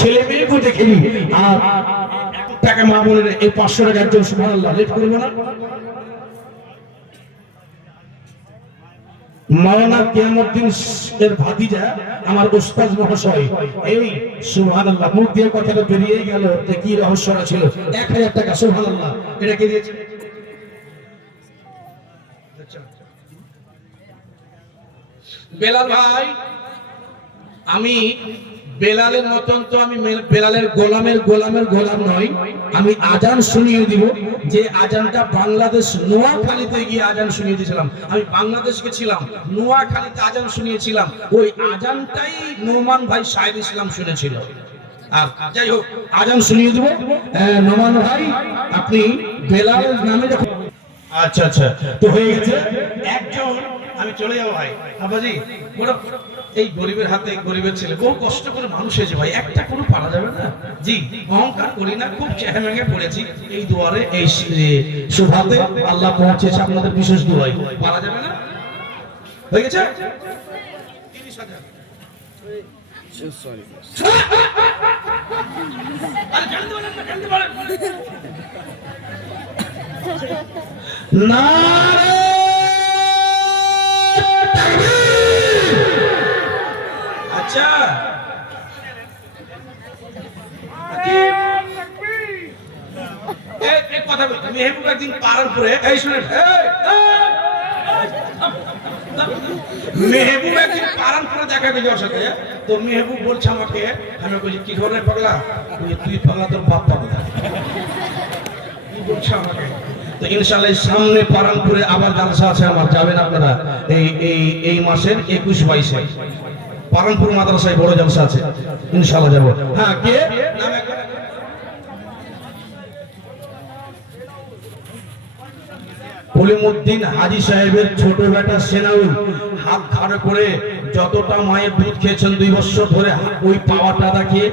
ছেলে মেয়েকে দেখেনি আর টাকা মা বোনের এই 500 টাকা একজন সুবহানাল্লাহ লেট করবে না। মাওলানা কিয়ামউদ্দিন এর ভাতিজা আমার উস্তাদ মহাশয় এই সুবহানাল্লাহ মুখ দিয়ে কথাটা বেরিয়ে গেল যে কি রহস্যটা ছিল। 1000 টাকা সুবহানাল্লাহ এটা কে দিয়েছে? বেলাল ভাই, আমি বেলালের মতন তো আমি বেলালের গোলাম নই। আমি আজান শুনিয়ে দিব, যে আজানটা বাংলাদেশ নোয়াখালীতে গিয়ে আজান শুনিয়ে দিয়েছিলাম। আমি বাংলাদেশকে ছিলাম, নোয়াখালীতে আজান শুনিয়েছিলাম। ওই আজানটাই নোমান ভাই শাহেদ ইসলাম শুনেছিল। আর যাই হোক আজান শুনিয়ে দিব। নোমান ভাই আপনি বেলালের নামে যখন আচ্ছা আচ্ছা তো হয়ে গেছে একজন, আমি চলে যাবো ভাই। আব্বাজি এই গরিবের হাতে গরিবের ছেলে বহু কষ্ট করে মানুষ হয়েছে ভাই, একটা কোনো পারা যাবে না। জি অহংকার করি না, খুব চেহামেঙ্গে পড়েছি এই দুয়ারে এই সুভাতে আল্লাহ পৌঁছেছে আপনাদের বিশেষ দুয়াই, পারা যাবে না। হয়ে গেছে 30,000। না আচ্ছা এক কথা বলতে মেহবুব একদিন পারানপুরে এই শুনেন মেহবুব একদিন পারানপুরে দেখা গেছে ওর সাথে। তো মেহবুব বলছে আমাকে, আমি বলছি কি ধরনের পাগলা? তুই পাগলা তোর বাপ পাগলা কি বলছে আমাকে। তো ইনশাআল্লাহ সামনে পারানপুরে আবার জালসা আছে আমার, যাবেন আপনারা এই মাসের 21-22-এ পারানপুর মাদ্রাসায় বড় জালসা আছে, ইনশাআল্লাহ যাব। হ্যাঁ কে নাম একবার? কলিমউদ্দিন হাজী সাহেবের ছোট বেটা সেনাউল হাত খাড়া করে যতটা মায়ের দুধ খেয়েছেন 2 বছর ধরে ওই পাওয়াটা দেখে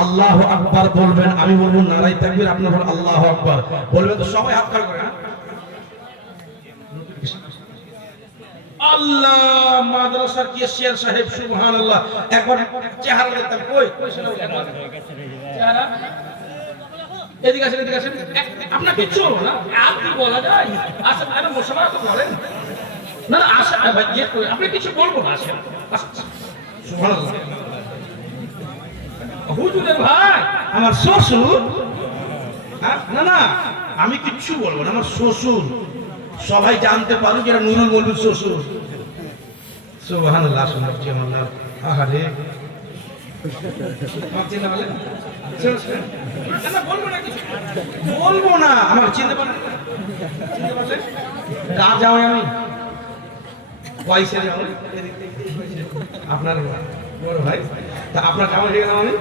আল্লাহু আকবার বলবেন। আমি বলবো নারায়ে তাকবীর, আপনারা বলবেন আল্লাহু আকবার বলবেন। তো সবাই হাত খাড়া করে আল্লাহ মাদ্রাসার কেশিয়ার সাহেব সুবহানাল্লাহ একবার চেহারা দেখতাম। কই চেহারা এদিকে আসেন, এদিকে আসেন। আপনার কিছু হলো না, আপনি বলা যায় আচ্ছা আরে মোশাররফ তো বলেন না না আশা ভাই ইয়ে কই আপনি কিছু বলবো না। আসেন সুবহানাল্লাহ। হুজুরের ভাই আমার শ্বশুর, না না আমি কিচ্ছু বলবো না, আমার শ্বশুর সবাই জানতে পারুক এটা নুরুল মৌলভীর শ্বশুর। সুবহানাল্লাহ শুনছি আমার নাম। আহারে বলবো না, আমার চিনতে পারেন রাজা আমি আপনার বড় ভাই, তা আপনার জামা হয়ে গেলাম আমি।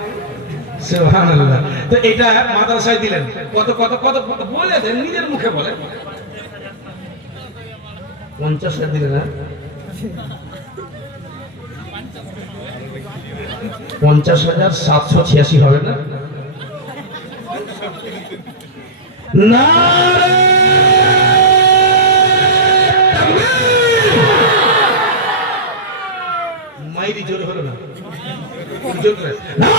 সুবহানাল্লাহ। তো এটা মাদ্রাসায় দিলেন কত কত কত বলে দেন, নিজের মুখে বলেন। 50,000 দিলেন না? 50,786 হবে না? না মাইরি জোর হলো না, জোর করে না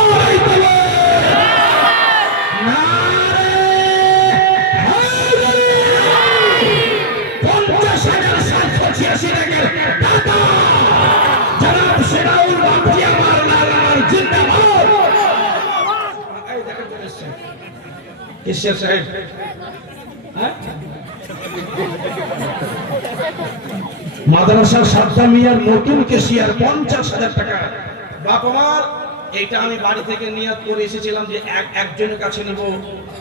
কেশিয়ার সাহেব। মাদ্রাসার সাদ্দাম মিয়ার নতুন কেশিয়ার 50,000 টাকা। বাপ আমার এটা আমি বাড়ি থেকে নিয়ত করে এসেছিলাম যে একজনের কাছে নিব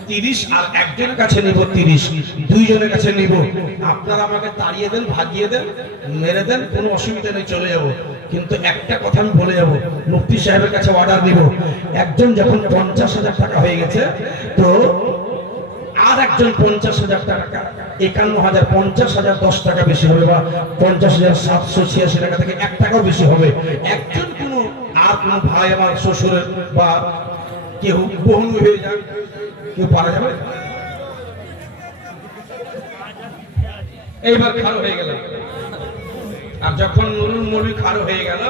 30 আর একজনের কাছে নিব 30, 2 জনের কাছে নিব। আপনারা আমাকে তাড়িয়ে দেন, ভাগিয়ে দেন, মেরে দেন, কোনো অসুবিধা নেই, চলে যাব। কিন্তু একটা কথা আমি বলে যাব, মুফতি সাহেবের কাছে অর্ডার নিব। একজন যখন 50,000 টাকা হয়ে গেছে তো আর একজন 50,000 টাকা 51,000 50,000 10 টাকা বেশি হবে, বা 50,786 টাকা থেকে 1 টাকাও বেশি হবে। একজন কোনো আর কোনো ভাই আমার শ্বশুরের বা কেউ বহু হয়ে যাক, কেউ পারা যাবে। এইবার খারো হয়ে গেল। আর যখন নুরুল মৌলভী খারো হয়ে গেল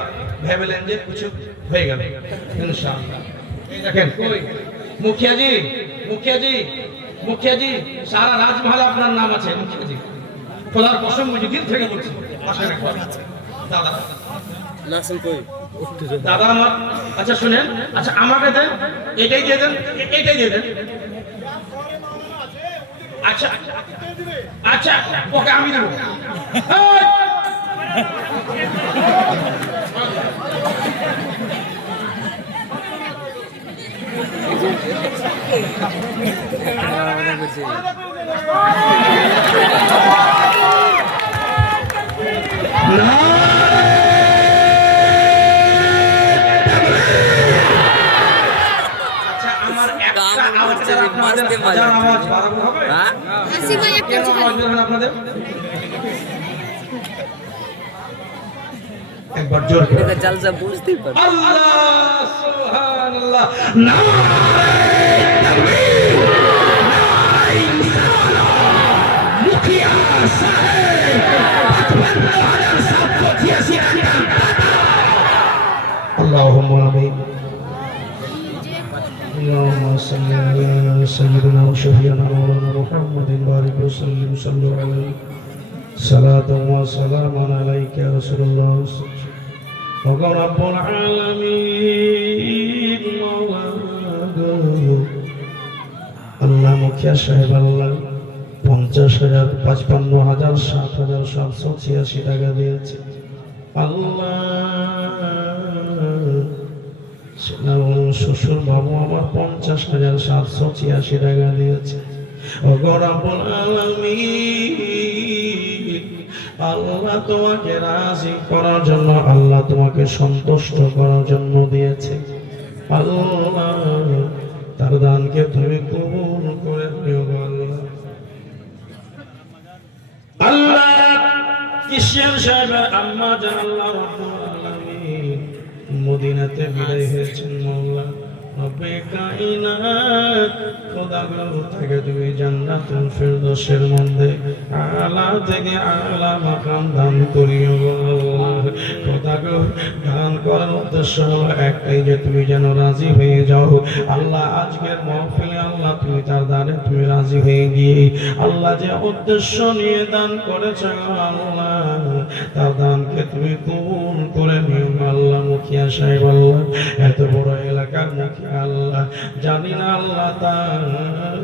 ভেবেলেন যে কিছু হয়ে গেল, ইনশাআল্লাহ দেখেন মুখিয়াজি মুখিয়াজি মুখিয়াজি সারা রাজমহলে আপনার নাম আছে মুখিয়াজি খোদার কসম বুঝি দিল থেকে বলছি দাদা নাসিম কই দাদা আমার আচ্ছা শুনেন আচ্ছা আমাকে দেন এটাই দিয়ে দেন এটাই দিয়ে দেন আচ্ছা আচ্ছা ওকে আমি দেবো একবার জোর করে জালসা বুঝতেই পারে আল্লাহ সুবহানাল্লাহ اللهم آمين اللهم صل على سيدنا وشفيعنا مولانا محمد بارك وسلم صلوا عليه صلاة وسلاما عليك يا رسول الله وقال رب العالمين আল্লাহ মুখিয়া সাহেব আল্লাহ 50,000 55,000 7,786 টাকা দিয়েছে আল্লাহ শ্বশুর বাবু আমার 50,786 টাকা দিয়েছে আল্লাহ তোমাকে রাজি করার জন্য আল্লাহ তোমাকে সন্তুষ্ট করার জন্য দিয়েছে আল্লাহ তার দানকে তুমি কবুল করে নিও আল্লাহ কিশোর সাহেবের আম্মা জান আল্লাহ রাব্বুল আলামিন মদিনাতে বিদায় হয়েছেন মাওলা রব্বে কায়নাত খোদা গো থেকে তুমি জান্নাতুল ফিরদৌসের মধ্যে আলা থেকে আলা মাকাম দান করিও খোদা গো দান করার উদ্দেশ্য হলো একটাই যে তুমি যেন রাজি হয়ে যাও আল্লাহ আজকের মাহফিলে আল্লাহ তুমি তার দানে তুমি রাজি হয়ে গিয়ে আল্লাহ যে উদ্দেশ্য নিয়ে দান করেছ আল্লাহ তার দানকে তুমি কবুল করে নিও আল্লাহ মুখিয়া সাহেব আল্লাহ এত বড় এলাকার মুখিয়া আল্লাহ জানি না আল্লাহ তার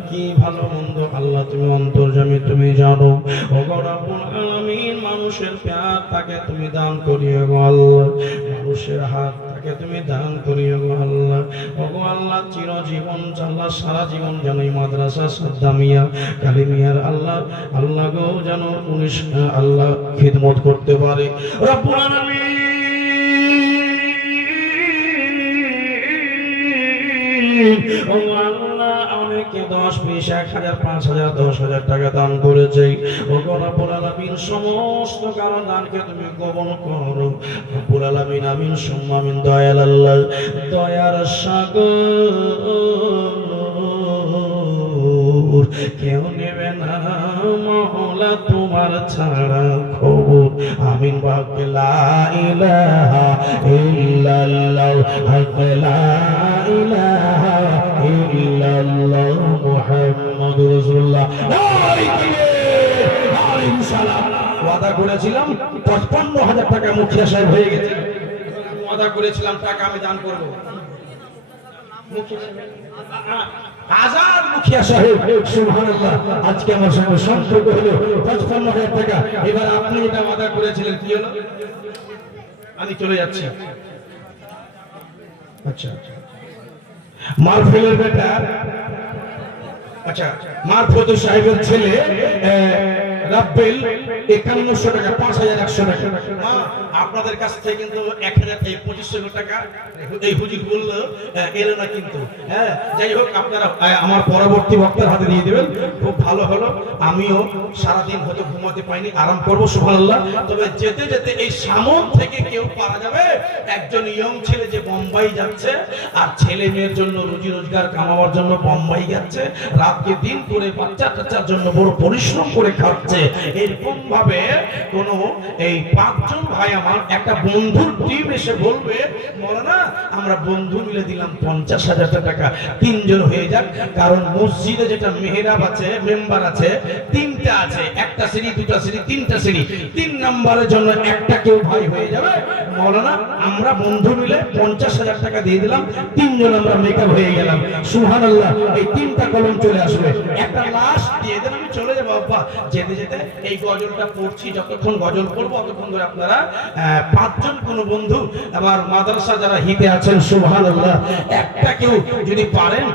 কি ভালো মন্দ আল্লাহ তুমি অন্তর্যামী তুমি জানো ওগো রব্বুল আলামিন মানুষের প্যার তাকে তুমি দান করিও গো আল্লাহ মানুষের হাত তাকে তুমি দান করিও গো আল্লাহ ওগো আল্লাহ চিরজীবন আল্লাহ সারা জীবন যেন এই মাদ্রাসা সাদ্দামিয়া কালিমিয়ার আল্লাহ আল্লাহ গো যেন 19 আল্লাহ খিদমত করতে পারে রব্বুল আলামিন অনেকে 10 20 1000 5000 10,000 টাকা দান করেছে ওগো রব্বুল আলামিন সমস্ত কারণ দানকে তুমি কবুল করো রব্বুল আলামিন আমিন সুম্মা আমিন দয়াল আল্লাহ দয়ার সাগর কেউ নেবে না মওলা তোমার ছাড়া খবর আমিন বাকে লা ইলাহা ইল্লাল্লাহ লা ইলাহা ইল্লাল্লাহ মুহাম্মাদুর রাসূলুল্লাহ ওয়াদা করেছিলাম 55,000 টাকা মুখিয়া সাহেব হয়ে গেছে ওয়াদা করেছিলাম টাকা আমি দান করব আজাদ মুখিয়া সাহেব সুবহানাল্লাহ আজকে আমার সঙ্গে সম্পর্ক হলো 55,000 টাকা এবার আপনি এটা ওয়াদা করেছিলেন কি হলো আমি চলে যাচ্ছি আচ্ছা মারফুলের বেটা আচ্ছা মারফুদ সাহেবের ছেলে রাব্বিল 5100 টাকা 5100 টাকা আপনাদের কাছ থেকে কিন্তু 2500 টাকা এই হুজুর বলল এলো না কিন্তু হ্যাঁ যাই হোক আপনারা আমার পরবর্তী বক্তার হাতে দিয়ে দিবেন খুব ভালো হলো আমিও সারা দিন হয়তো ঘুমাতে পাইনি আরাম করব সুবহানাল্লাহ তবে যেতে যেতে এই সামন থেকে কেউ পারা যাবে একজন ইয়ং ছেলে যে বোম্বাই যাচ্ছে আর ছেলে মেয়ের জন্য রুজি রোজগার কামাবার জন্য বোম্বাই যাচ্ছে রাতকে দিন করে বাচ্চা টাচ্চার জন্য বড় পরিশ্রম করে খাচ্ছে আছে। এরকম ভাবে কোন এই 5 জন ভাই আমার একটা বন্ধুর টিম এসে বলবে মৌলানা আমরা বন্ধু মিলে দিলাম 50,000 টাকা, 3 জন হয়ে যাক। কারণ মসজিদে যেটা মেহরাব আছে, মেম্বার আছে, 3টা আছে, একটা সিঁড়ি, 2টা সিঁড়ি, 3টা সিঁড়ি, 3 নম্বরের জন্য একটা কেউ ভাই হয়ে যাবে। মৌলানা আমরা বন্ধু মিলে 50,000 টাকা দিয়ে দিলাম, 3 জন আমরা মেকআপ হয়ে গেলাম। সুবহানাল্লাহ, এই 3টা কলম চলে আসবে, একটা লাশ দিয়ে দেন, আমি চলে যাবো। আব্বা যেতে যেতে এই গজলটা পড়ছি, যতক্ষণ গজল পড়বো ততক্ষণ ধরে আপনারা 5 জন কোন বন্ধু আমার মাদ্রাসা যারা হিতে আছেন, সুবহানাল্লাহ, একটা কেউ যদি পারেন